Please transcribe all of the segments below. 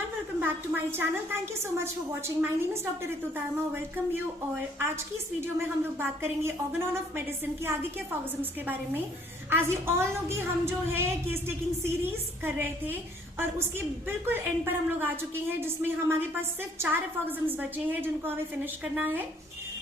everyone, welcome back to my channel. Thank you so much for watching. My name is Dr. Ritu Dayma. Welcome you. और आज की इस video में हम लोग बात करेंगे Organon of Medicine की आगे के aphorisms के बारे में. As you all know कि हम जो है केस टेकिंग सीरीज कर रहे थे और उसके बिल्कुल एंड पर हम लोग आ चुके हैं, जिसमें हमारे पास सिर्फ 4 aphorisms बचे हैं जिनको हमें फिनिश करना है.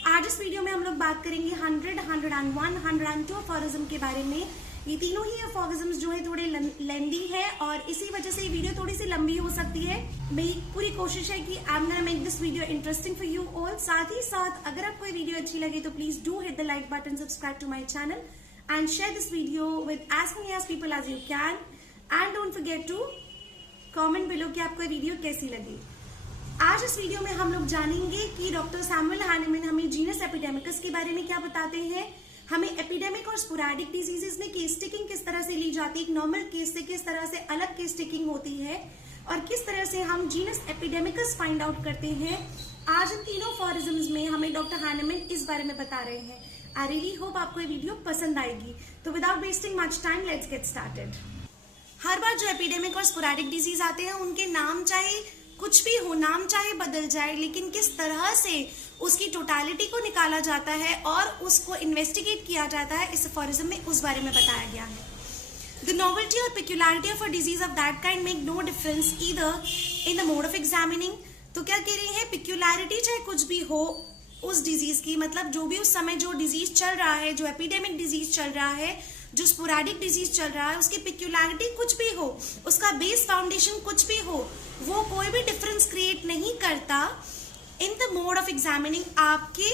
आज इस वीडियो में हम लोग बात करेंगे 100, 101, 102 aphorism के बारे में. ये तीनों ही aphorisms जो है थोड़े लेंदी है और इसी वजह से ये वीडियो थोड़ी सी लंबी हो सकती है. मेरी पूरी कोशिश है कि I am gonna make this video interesting for you all. साथ ही साथ अगर आपको ये वीडियो अच्छी लगे तो please do hit the like button, subscribe to my channel and share this video with as many as people as you can. And don't forget to comment below कि आपको ये वीडियो कैसी लगी. आज इस वीडियो में हम लोग जानेंगे कि डॉक्टर सैमुअल हैनेमन हमें जीनस एपिडेमिकस के बारे में क्या बताते हैं, हमें एपिडेमिक और स्पोराडिक डिजीजेस में केस टेकिंग किस तरह से ली जाती है, एक नॉर्मल केस से किस तरह से अलग केस टेकिंग होती है और किस तरह से हम जीनस एपिडेमिकस फाइंड आउट करते हैं. आज इन तीनों फॉरिज्म्स में हमें डॉक्टर हैनेमन इस बारे में बता रहे हैं. आई रियली होप आपको ये वीडियो पसंद आएगी. तो without wasting much time let's get started. हर बार जो एपिडेमिक और स्पोराडिक डिजीज आते हैं उनके नाम चाहे कुछ भी हो, नाम चाहे बदल जाए, लेकिन किस तरह से उसकी टोटालिटी को निकाला जाता है और उसको इन्वेस्टिगेट किया जाता है इस अफोरिज्म में उस बारे में बताया गया है. द नोवेल्टी और peculiarity of a disease of that kind make no difference either in the mode of examining. तो क्या कह रही है, पेक्युलैरिटी चाहे कुछ भी हो उस डिजीज की, मतलब जो भी उस समय जो डिजीज चल रहा है, जो एपिडेमिक डिजीज चल रहा है, जो स्पोराडिक डिजीज चल रहा है, उसकी पेक्युलैरिटी कुछ भी हो, उसका बेस फाउंडेशन कुछ भी हो, वो कोई भी डिफरेंस क्रिएट नहीं करता इन द मोड ऑफ एग्जामिनिंग. आपके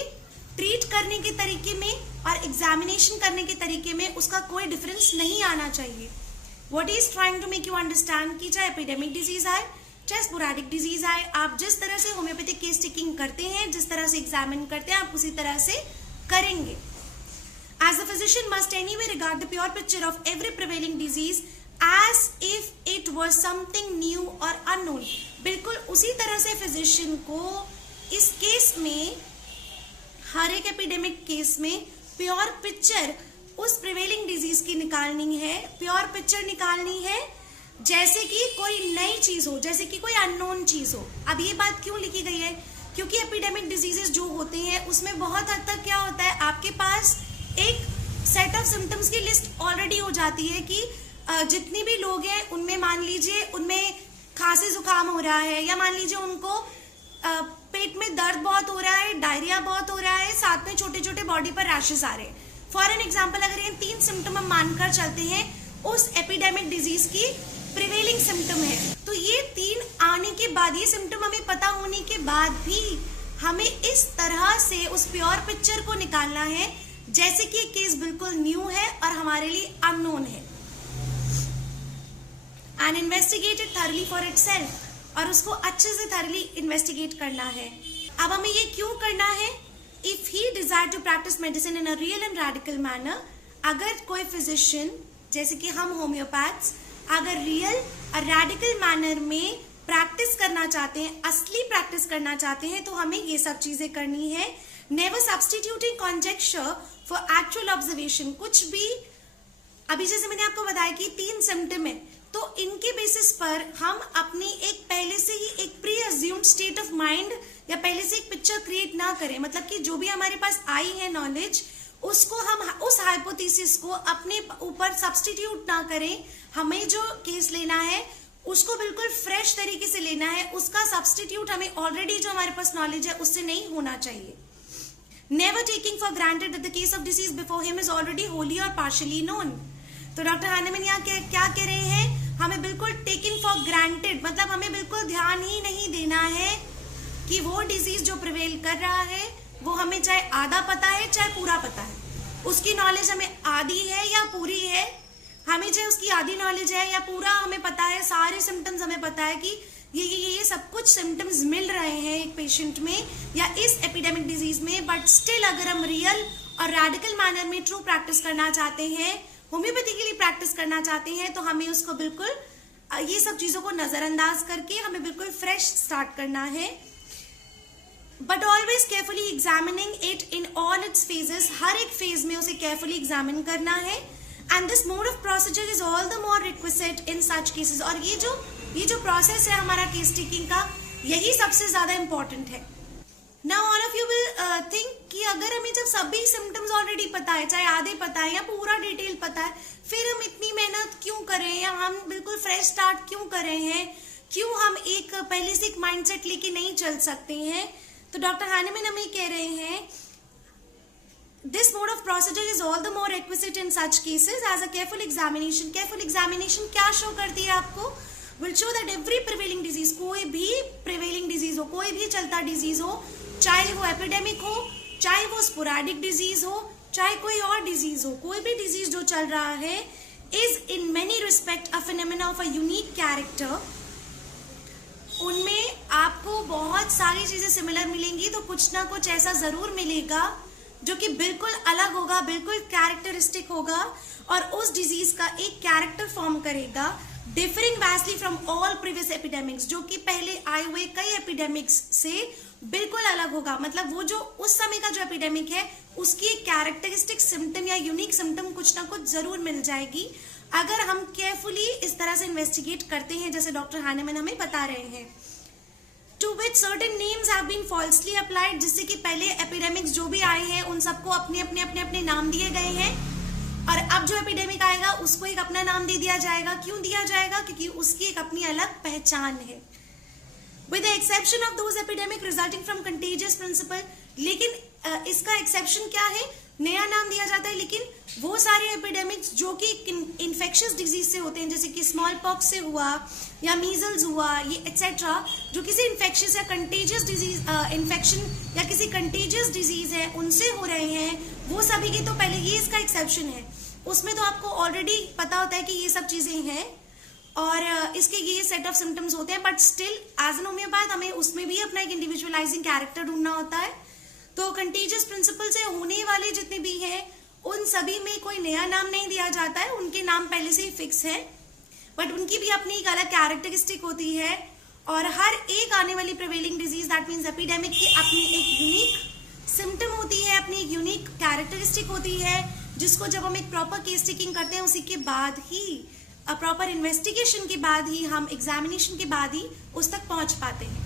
ट्रीट करने के तरीके में और एग्जामिनेशन करने के तरीके में उसका कोई डिफरेंस नहीं आना चाहिए. What is trying to make you understand कि चाहे एपिडेमिक डिजीज आए चाहे स्पोराडिक डिजीज आए, आप जिस तरह से होम्योपैथिक केस टेकिंग करते हैं, जिस तरह से एग्जामिन करते हैं, आप उसी तरह से करेंगे. As a physician must anyway regard the pure picture of every prevailing disease as if it was something new or unknown. बिल्कुल उसी तरह से फिजिशियन को इस केस में, हर एक एपिडेमिक केस में प्योर पिक्चर उस प्रिवेलिंग डिजीज की निकालनी है, प्योर पिक्चर निकालनी है जैसे कि कोई नई चीज हो, जैसे कि कोई अननोन चीज हो. अब ये बात क्यों लिखी गई है, क्योंकि एपिडेमिक डिजीजेस जो होते हैं उसमें बहुत हद तक क्या होता है, आपके पास एक सेट ऑफ सिम्टम्स की लिस्ट ऑलरेडी हो जाती है कि जितने भी लोग हैं उनमें मान लीजिए उनमें खांसी जुकाम हो रहा है, या मान लीजिए उनको पेट में दर्द बहुत हो रहा है, डायरिया बहुत हो रहा है, साथ में छोटे छोटे बॉडी पर रैशेस आ रहे हैं. फॉर एन एग्जाम्पल, अगर ये 3 सिम्टम हम मानकर चलते हैं उस एपिडेमिक डिजीज की प्रिवेलिंग सिम्टम है, तो ये 3 आने के बाद, ये सिम्टम हमें पता होने के बाद भी हमें इस तरह से उस प्योर पिक्चर को निकालना है जैसे कि केस बिल्कुल न्यू है और हमारे लिए अननोन है. And investigate it thoroughly for itself, और उसको अच्छे से थरली इन्वेस्टिगेट करना है. अब हमें ये क्यों करना है, if he desire to practise medicine in a real and radical manner, अगर कोई फिजिशियन जैसे कि हम होम्योपैथ्स अगर रियल और रेडिकल मैनर में प्रैक्टिस करना चाहते हैं, असली प्रैक्टिस करना चाहते हैं, तो हमें ये सब चीजें करनी है. Never substituting कॉन्जेक्चर for actual observation. कुछ भी, अभी जैसे मैंने आपको बताया कि 3 सिम्टम है, तो इनके बेसिस पर हम अपनी एक पहले से ही एक pre assumed state of mind या पहले से एक पिक्चर क्रिएट ना करें. मतलब कि जो भी हमारे पास आई है नॉलेज, उसको हम उस हाइपोथेसिस को अपने ऊपर सब्सटीट्यूट ना करें. हमें जो केस लेना है उसको बिल्कुल फ्रेश तरीके से लेना है, उसका सब्सटीट्यूट हमें ऑलरेडी जो हमारे पास नॉलेज है उससे नहीं होना चाहिए. Never taking for granted that the case of disease before him is already wholly or partially known. तो डॉक्टर हैनेमन यहाँ क्या कह रहे हैं, हमें बिल्कुल टेकिंग फॉर ग्रांटेड, मतलब हमें बिल्कुल ध्यान ही नहीं देना है कि वो डिजीज जो प्रिवेल कर रहा है वो हमें चाहे आधा पता है चाहे पूरा पता है, उसकी नॉलेज हमें आधी है या पूरी है, हमें चाहे उसकी आधी नॉलेज है या पूरा हमें पता है, सारे सिम्टम्स हमें पता है कि ये सब कुछ सिम्टम्स मिल रहे हैं एक पेशेंट में या इस एपिडेमिक डिजीज में. बट स्टिल अगर हम रियल और रेडिकल मैनर में ट्रू प्रैक्टिस करना चाहते हैं, होम्योपैथिकली प्रैक्टिस करना चाहते हैं, तो हमें उसको बिल्कुल ये सब चीजों को नजरअंदाज करके हमें बिल्कुल फ्रेश स्टार्ट करना है. But always carefully examining it in all its phases, हर एक फेज में उसे केयरफुली एग्जामिन करना है. And this mode of procedure is all the more requisite in such cases. और ये जो ये जो प्रोसेस है हमारा केस टेकिंग का, यही सबसे ज्यादा इंपॉर्टेंट है। Now all of you will think कि अगर हमें जब सभी सिम्टम्स ऑलरेडी पता है, चाहे आधे पता है या पूरा डिटेल पता है, फिर हम इतनी मेहनत क्यों कर रहे हैं, या हम बिल्कुल फ्रेश स्टार्ट क्यों कर रहे हैं, क्यों हम एक पहले से एक माइंडसेट लेके नहीं चल सकते हैं। तो डॉक्टर हैनेमन हमें कह रहे हैं, this mode of procedure is all the more requisite in such cases as a careful examination. Careful examination क्या शो करती है आपको, will show that every prevailing disease, कोई भी प्रिवेलिंग डिजीज हो, कोई भी चलता डिजीज हो, चाहे वो एपिडेमिक हो, चाहे वो स्पोराडिक डिजीज हो, चाहे कोई और डिजीज हो, कोई भी डिजीज जो चल रहा है, is in many respect a phenomena of a unique character. उनमें आपको बहुत सारी चीजें सिमिलर मिलेंगी, तो कुछ ना कुछ ऐसा जरूर मिलेगा जो कि बिल्कुल अलग होगा, बिल्कुल कैरेक्टरिस्टिक होगा, और उस डिजीज का एक कैरेक्टर फॉर्म करेगा, differing vastly from all previous epidemics, जो कि पहले आए हुए कई एपिडेमिक्स से बिल्कुल अलग होगा। मतलब वो जो उस समय का जो एपिडेमिक है, उसकी एक कैरेक्टरिस्टिक सिम्टम या यूनिक सिम्टम कुछ ना कुछ जरूर मिल जाएगी, अगर हम केयरफुली इस तरह से इन्वेस्टिगेट करते हैं, जैसे डॉक्टर हैनेमन हमें बता रहे हैं। To which certain names have been falsely applied, जिससे कि पहले एपिडेमिक्स जो भी आए हैं उन सबको अपने अपने अपने अपने नाम दिए गए हैं, और अब जो एपिडेमिक आएगा उसको एक अपना नाम दे दिया जाएगा। क्यों दिया जाएगा, क्योंकि उसकी एक अपनी अलग पहचान है। With the exception of those epidemic resulting from contagious principle, लेकिन इसका एक्सेप्शन क्या है, नया नाम दिया जाता है, लेकिन वो सारे एपिडेमिक्स जो कि इन्फेक्शियस डिजीज से होते हैं, जैसे कि स्मॉल पॉक्स से हुआ या मीजल्स हुआ, ये एक्सेट्रा, जो किसी इन्फेक्शियस या कंटेजियस डिजीज इन्फेक्शन या किसी कंटेजियस डिजीज है उनसे हो रहे हैं, वो सभी की तो पहले ये इसका एक्सेप्शन है। उसमें तो आपको ऑलरेडी पता होता है कि ये सब चीजें हैं और इसके ये सेट ऑफ सिम्टम्स होते हैं, but still as an homoeopath हमें उसमें भी अपना एक इंडिविजुअलाइजिंग कैरेक्टर ढूंढना होता है। तो कंटेजियस प्रिंसिपल से होने वाले जितने भी हैं उन सभी में कोई नया नाम नहीं दिया जाता है, उनके नाम पहले से ही फिक्स है, बट उनकी भी अपनी एक अलग कैरेक्टरिस्टिक होती है, और हर एक आने वाली prevailing disease that means epidemic की अपनी एक यूनिक सिम्टम होती है, अपनी एक यूनिक कैरेक्टरिस्टिक होती है, जिसको जब हम एक प्रॉपर केस टेकिंग करते हैं उसी के बाद ही, प्रॉपर इन्वेस्टिगेशन के बाद ही, हम एग्जामिनेशन के बाद ही उस तक पहुंच पाते हैं।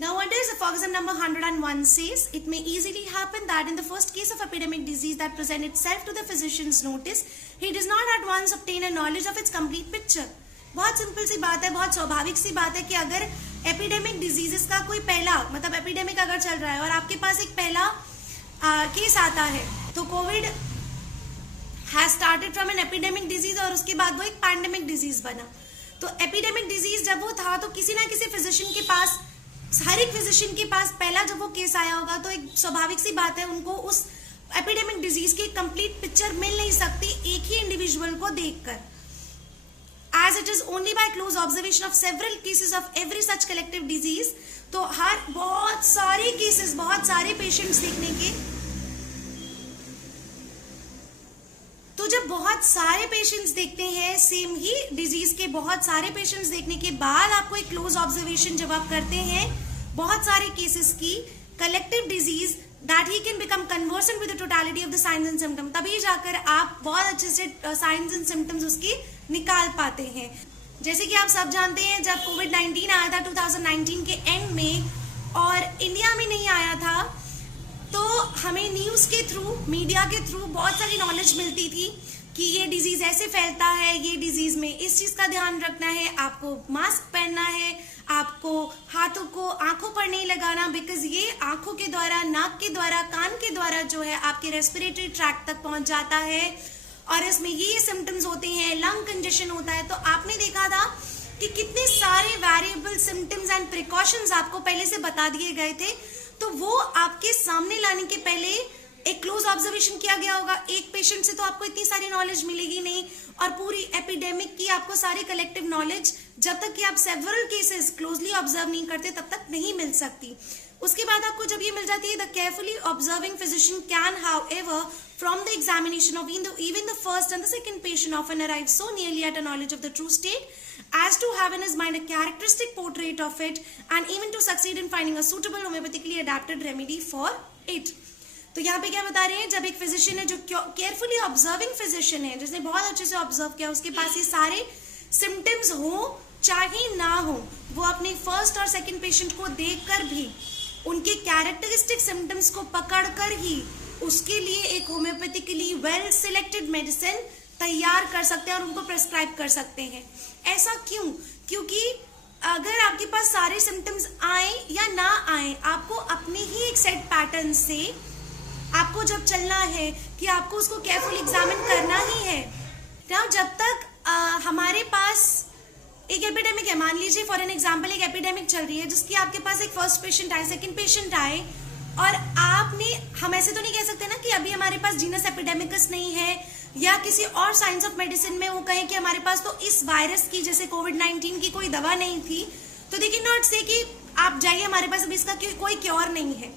Nowadays, aphorism number 101 says, it may easily happen that in the first case of epidemic disease that present itself to the physician's notice, he does not at once obtain a knowledge of its complete picture. बहुत simple सी बात है, बहुत स्वाभाविक सी बात है कि अगर epidemic diseases का कोई पहला, मतलब एपिडेमिक अगर चल रहा है और आपके पास एक पहला केस आता है, तो Covid has started from N epidemic disease और उसके बाद वो एक पैंडेमिक डिजीज बना। तो एपिडेमिक डिजीज जब वो था तो किसी ना किसी फिजिशियन के पास, हर एक फिजिशियन के पास पहला जब वो केस आया होगा, तो एक स्वाभाविक सी बात है उनको उस एपिडेमिक डिजीज की कंप्लीट पिक्चर मिल नहीं सकती एक ही इंडिविजुअल को देखकर, as it is only by close observation of several cases of every such collective disease। तो हर बहुत सारे केसेस, बहुत सारे पेशेंट्स देखने के, तो जब बहुत सारे पेशेंट्स देखते हैं सेम ही डिजीज के, बहुत सारे पेशेंट्स देखने के बाद आपको एक क्लोज ऑब्जर्वेशन जब आप करते हैं बहुत सारे केसेस की collective disease, that he can become conversant with the totality of the science and symptom, तभी जाकर आप बहुत अच्छे से साइंस एंड सिम्टम्स उसकी निकाल पाते हैं। जैसे कि आप सब जानते हैं, जब कोविड-19 आया था 2019 के एंड में और इंडिया में नहीं आया था, तो हमें न्यूज़ के थ्रू, मीडिया के थ्रू बहुत सारी नॉलेज मिलती थी कि ये डिजीज ऐसे फैलता है, ये डिजीज में इस चीज का ध्यान रखना है, आपको मास्क पहनना है, आपको हाथों को आंखों पर नहीं लगाना, बिकॉज ये आंखों के द्वारा, नाक के द्वारा, कान के द्वारा जो है आपके रेस्पिरेटरी ट्रैक्ट तक पहुंच जाता है और इसमें ये सिम्टम्स होते हैं, लंग कंजेशन होता है। तो आपने देखा था कि कितने सारे वेरिएबल सिम्टम्स एंड प्रिकॉशंस आपको पहले से बता दिए गए थे, तो वो आपके सामने लाने के पहले एक क्लोज ऑब्जर्वेशन किया गया होगा। एक पेशेंट से तो आपको इतनी सारी नॉलेज मिलेगी नहीं, और पूरी एपिडेमिक की आपको सारी कलेक्टिव नॉलेज जब तक कि आप सेवरल केसेस क्लोजली ऑब्जर्व नहीं करते तब तक नहीं मिल सकती। उसके बाद आपको जब ये मिल जाती है, the carefully observing physician can however from the examination of even the first and the second patient often arrive so nearly at a knowledge of the true state as to have in his mind a characteristic portrait of it and even to succeed in finding a suitable homeopathically adapted remedy for it। तो यहाँ पे क्या बता रहे हैं, जब एक physician है जो केयरफुली ऑब्जर्विंग फिजिशियन है, जिसने बहुत अच्छे से ऑब्जर्व किया, उसके पास ये सारे सिम्टम्स हो चाहे ना हो, वो अपने फर्स्ट और सेकंड पेशेंट को देखकर भी उनके कैरेक्टरिस्टिक सिम्टम्स को पकड़कर ही उसके लिए एक होम्योपैथिकली वेल सिलेक्टेड मेडिसिन तैयार कर सकते हैं और उनको प्रेस्क्राइब कर सकते हैं। ऐसा क्यों? क्योंकि अगर आपके पास सारे सिम्टम्स आए या ना आए, आपको अपने ही एक सेट पैटर्न से आपको जब चलना है कि आपको उसको केयरफुल एग्जामिन करना ही है ना। जब तक हमारे पास एक एपिडेमिक है, मान लीजिए फॉर एन एग्जांपल एक एपिडेमिक चल रही है जिसकी आपके पास एक फर्स्ट पेशेंट आए, सेकंड पेशेंट आए, और आपने, हम ऐसे तो नहीं कह सकते ना कि अभी हमारे पास जीनस एपिडेमिकस नहीं है, या किसी और साइंस ऑफ मेडिसिन में वो कहें कि हमारे पास तो इस वायरस की जैसे कोविड-19 की कोई दवा नहीं थी, तो दे कैन नॉट से कि आप जाइए हमारे पास अभी इसका कोई क्योर नहीं है।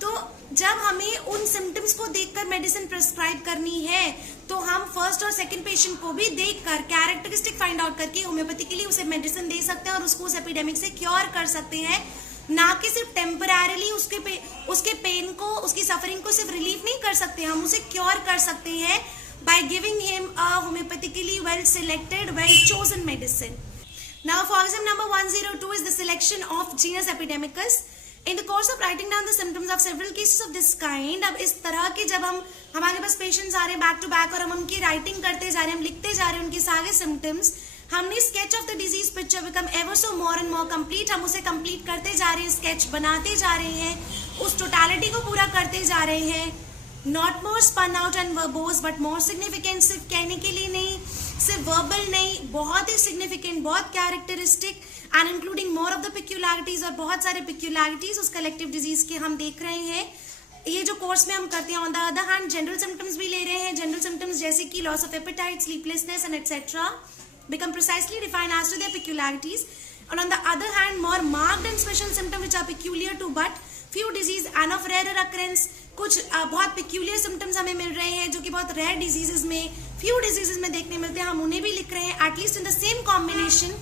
तो जब हमें उन सिम्टम्स को देखकर मेडिसिन प्रेस्क्राइब करनी है तो हम फर्स्ट और सेकंड पेशेंट को भी देखकर कैरेक्टरिस्टिक फाइंड आउट करके होम्योपैथिकली उसे मेडिसिन दे सकते हैं और उसको उस एपिडेमिक से क्योर कर सकते हैं, ना कि सिर्फ टेम्पररीली उसके पेन को, उसकी सफरिंग को सिर्फ रिलीफ नहीं कर सकते, हम उसे क्योर कर सकते हैं by giving him a homeopathically well selected, well chosen medicine. Now, aphorism number 102 is the selection of genus epidemicus. In the course of writing down the symptoms of several cases of this kind, अब इस तरह के जब हमारे पास patients आ रहे हैं back to back और हम उनकी राइटिंग करते जा रहे हैं, हम लिखते जा रहे हैं उनके सारे सिम्टम्स, हमने sketch of the disease picture become ever so more and more complete, हम उसे कंप्लीट करते जा रहे हैं, स्केच बनाते जा रहे हैं, उस टोटालिटी को पूरा करते जा रहे हैं। Not more spun out and verbose but more significant, सिर्फ कहने के लिए नहीं, सिर्फ वर्बल नहीं, बहुत ही सिग्निफिकेंट, बहुत characteristic and including more of the peculiarities, और बहुत सारे पिक्यूलैरिटीज उस कलेक्टिव डिजीज के हम देख रहे हैं। ये जो कोर्स में हम करते हैं, on the other hand general symptoms भी ले रहे हैं। जनरल सिम्टम्स जैसे कि loss of appetite, sleeplessness and etcetera become precisely defined as to their peculiarities, and on the other hand more marked and special symptoms which are peculiar to but few disease and of rarer occurrence, कुछ बहुत peculiar symptoms हमें मिल रहे हैं जो कि बहुत rare diseases में, few diseases में देखने मिलते हैं, हम उन्हें भी लिख रहे हैं, at least in the same combination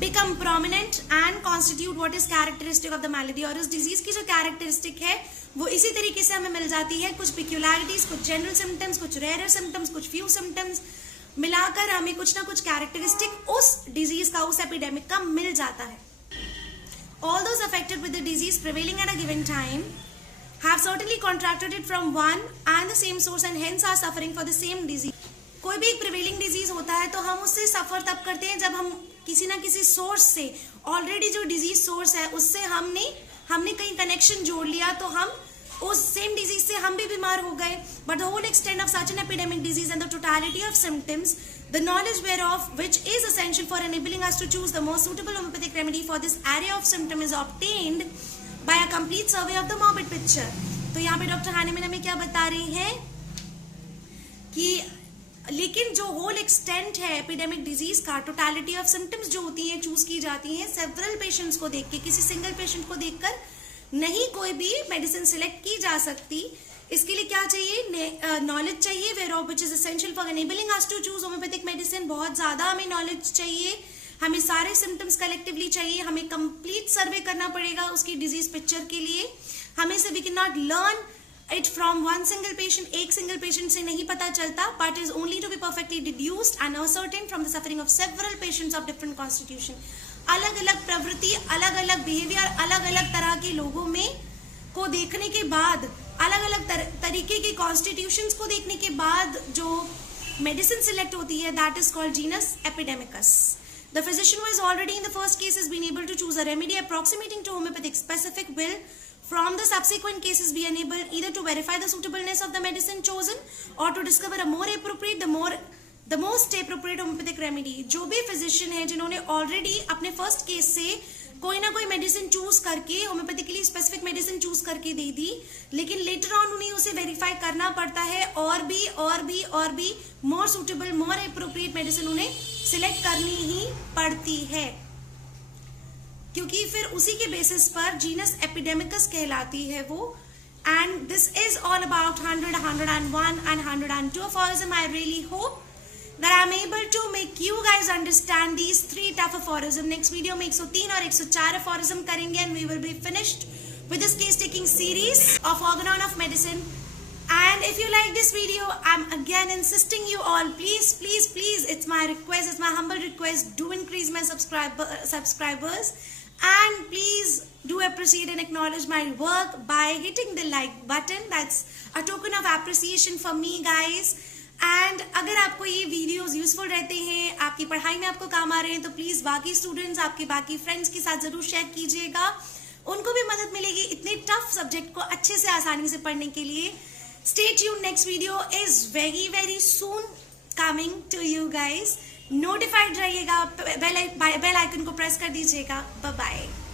become prominent and constitute what is characteristic of the malady, और इस disease की जो characteristic है वो इसी तरीके से हमें मिल जाती है, कुछ peculiarities, कुछ general symptoms, कुछ rarer symptoms, कुछ few symptoms मिलाकर हमें कुछ ना कुछ characteristic उस disease का, उस epidemic का मिल जाता है। All those affected with the disease prevailing at a given time have certainly contracted it from one and the same source and hence are suffering for the same disease. कोई भी एक prevailing disease होता है तो हम उससे सफर तब करते हैं जब हम किसी ना किसी सोर्स से, ऑलरेडी जो डिजीज सोर्स है उससे हमने कहीं कनेक्शन जोड़ लिया तो हम उस सेम डिजीज से हम भी बीमार हो गए। But the whole extent of such an epidemic disease and the totality of symptoms, the knowledge whereof which is essential for enabling us to choose the most suitable homeopathic remedy for this array of symptom is obtained by a complete survey of the morbid picture. तो यहाँ पे doctor हानेमन हमें क्या बता रही हैं कि लेकिन जो होल एक्सटेंट है एपिडेमिक डिजीज का, टोटलिटी ऑफ सिम्टम्स जो होती हैं चूज की जाती हैं सेवरल पेशेंट्स को देख के, किसी सिंगल पेशेंट को देखकर नहीं कोई भी मेडिसिन सिलेक्ट की जा सकती। इसके लिए क्या चाहिए? नॉलेज चाहिए, whereof which is essential for enabling us to choose homeopathic medicine। बहुत ज्यादा हमें नॉलेज चाहिए, हमें सारे सिम्टम्स कलेक्टिवली चाहिए, हमें कंप्लीट सर्वे करना पड़ेगा उसकी डिजीज पिक्चर के लिए। हमें से we can not learn it from one single patient, एक सिंगल पेशेंट से नहीं पता चलता, but is only to be perfectly deduced and ascertained from the suffering of several patients of different constitution. अलग अलग प्रवृत्ति, अलग अलग बिहेवियर, अलग अलग तरह के लोगों में को देखने के बाद, अलग अलग तरीके के कॉन्स्टिट्यूशंस को देखने के बाद जो मेडिसिन सिलेक्ट होती है, that is called genus epidemicus. The physician who is already in the first case has been able to choose a remedy approximating to homeopathic specific will from the subsequent cases be enabled either to verify the suitableness of the medicine chosen or to discover a more appropriate, the most appropriate homeopathic remedy। जो भी physician है जिन्होंने already अपने first case से कोई ना कोई medicine choose करके, होम्योपैथिकली स्पेसिफिक मेडिसिन चूज करके दे दी, लेकिन लेटर ऑन उन्हें उसे वेरीफाई करना पड़ता है और भी मोर सुटेबल, मोर एप्रोप्रिएट मेडिसिन उन्हें सिलेक्ट करनी ही पड़ती है, क्योंकि फिर उसी के बेसिस पर जीनस एपिडेमिकस कहलाती है वो। And this is all about 100, 101 and 102 aphorism. I really hope that I am able to make you guys understand these 3 tough aphorism. Next video में 103 और 104 aphorism करेंगे and we will be finished with this case taking series of Organon of Medicine. And if you like this video, I'm again insisting you all, please, it's my request, it's my humble request, do increase my subscribers, and please do appreciate and acknowledge my work by hitting the like button. That's a token of appreciation for me, guys. And अगर आपको ये videos useful रहते हैं, आपकी पढ़ाई में आपको काम आ रहे हैं, तो प्लीज बाकी स्टूडेंट्स, आपके बाकी फ्रेंड्स के साथ जरूर शेयर कीजिएगा, उनको भी मदद मिलेगी इतने टफ सब्जेक्ट को अच्छे से आसानी से पढ़ने के लिए. Stay tuned, next video is very soon coming to you guys. Notified रहिएगा, बेल आइकन को प्रेस कर दीजिएगा. Bye bye.